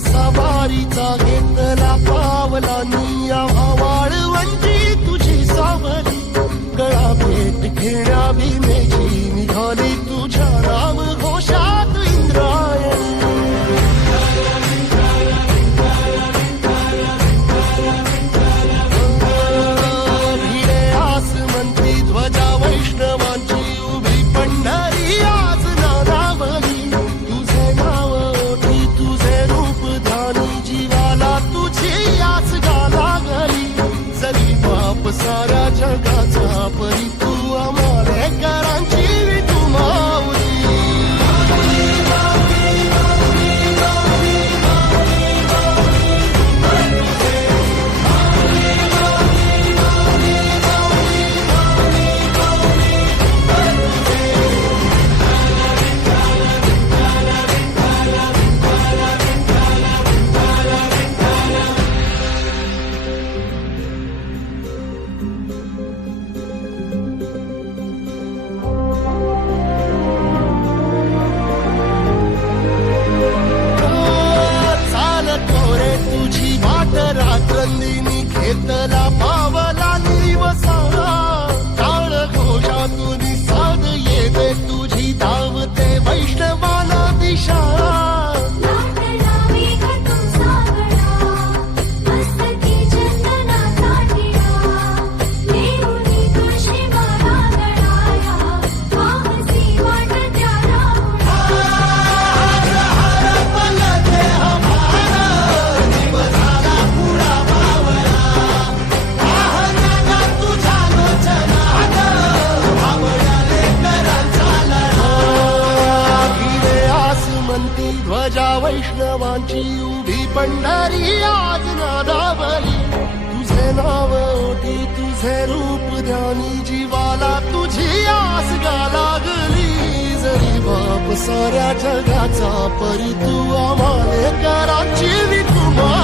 सवारीचा घेतला पावलांनी आम्हा वाळवंटी तुझी सावली गळा भेट घेण्या भीमेची निघाली तुझ्या नाम घोषात इंद्रायणी भिडे आसमंती ध्वजा वैष्णवांची उभी पंढरी आज नादावली तुझे नाव ओठी तुझे रूप ध्यानी जीवाला तुझी आस लागली जरी बाप साऱ्या जगाचा परी तू आम्हालेकरांची तू माऊली रात्रंदिनी घेतला पावला निवसाळा काळ घोषातून साध येते तुझी धावते वैष्णवाला दिशा ध्वजा वैष्णवांची उभी पंढरी आज नादावली तुझे नाव ओठी तुझे रूप ध्यानी जीवाला तुझी आस लागली जरी बाप साऱ्या जगाचा परी तू आम्हालेकरांची विठुमा